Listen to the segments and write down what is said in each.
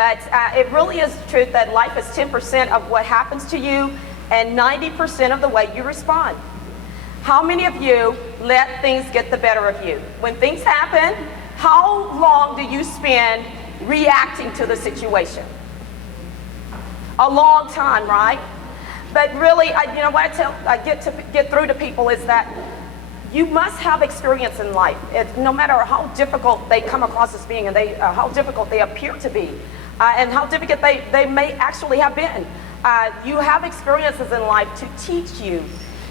But it really is the truth that life is 10% of what happens to you and 90% of the way you respond. How many of you let things get the better of you? When things happen, how long do you spend reacting to the situation? A long time, right? But really, you know what I get through to people is that you must have experience in life. No matter how difficult they come across as being, and how difficult they appear to be, and how difficult they may actually have been. You have experiences in life to teach you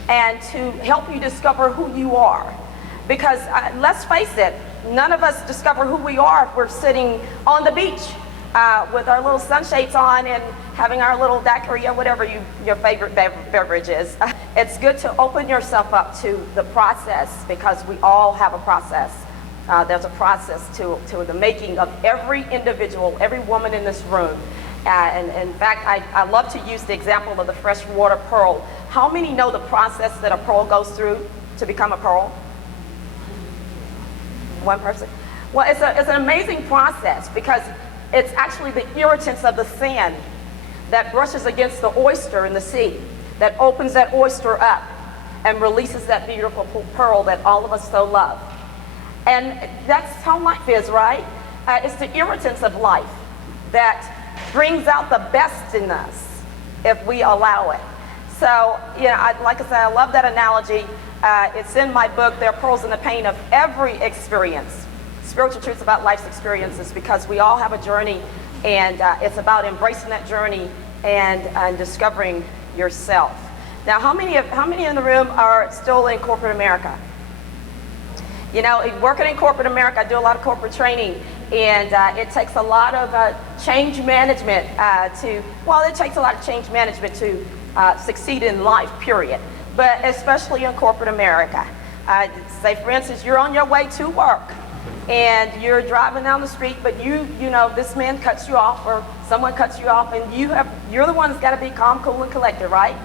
and to help you discover who you are. Because let's face it, none of us discover who we are if we're sitting on the beach with our little sunshades on and having our little daiquiri or whatever your favorite beverage is. It's good to open yourself up to the process, because we all have a process. There's a process to the making of every individual, every woman in this room. And in fact, I love to use the example of the freshwater pearl. How many know the process that a pearl goes through to become a pearl? One person? Well, it's an amazing process, because it's actually the irritants of the sand that brushes against the oyster in the sea, that opens that oyster up and releases that beautiful pearl that all of us so love. And that's how life is, right? It's the irritants of life that brings out the best in us if we allow it. So, like I said, I love that analogy. It's in my book, There Are Pearls in the Pain of Every Experience. Spiritual Truths About Life's Experiences, because we all have a journey, and it's about embracing that journey and discovering yourself. Now, how many in the room are still in corporate America? Working in corporate America, I do a lot of corporate training, and it takes a lot of change management to succeed in life, period. But especially in corporate America. Say, for instance, you're on your way to work, and you're driving down the street, but this man cuts you off, or someone cuts you off, and you're the one that's got to be calm, cool, and collected, right?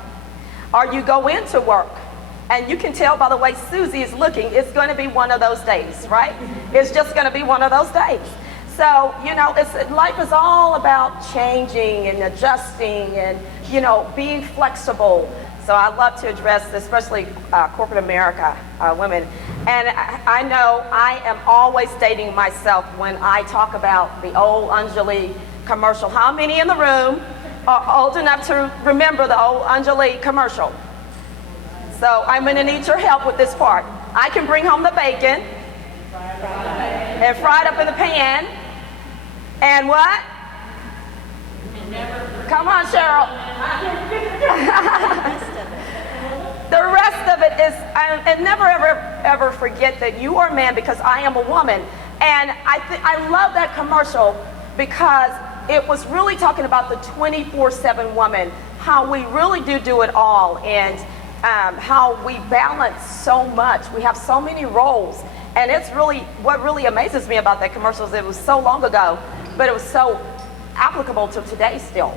Or you go into work, and you can tell by the way Susie is looking, it's going to be one of those days, right? It's just going to be one of those days. So, life is all about changing and adjusting and, being flexible. So I love to address, especially corporate America women. And I know I am always dating myself when I talk about the old Anjali commercial. How many in the room are old enough to remember the old Anjali commercial? So I'm going to need your help with this part. I can bring home the bacon and fry it up in the pan. And what? Come on, Cheryl. The rest of it is, and never ever forget that you are a man because I am a woman. And I love that commercial because it was really talking about the 24/7 woman, how we really do it all, and how we balance so much. We have so many roles, and it's really, what really amazes me about that commercial is it was so long ago, but it was so applicable to today still.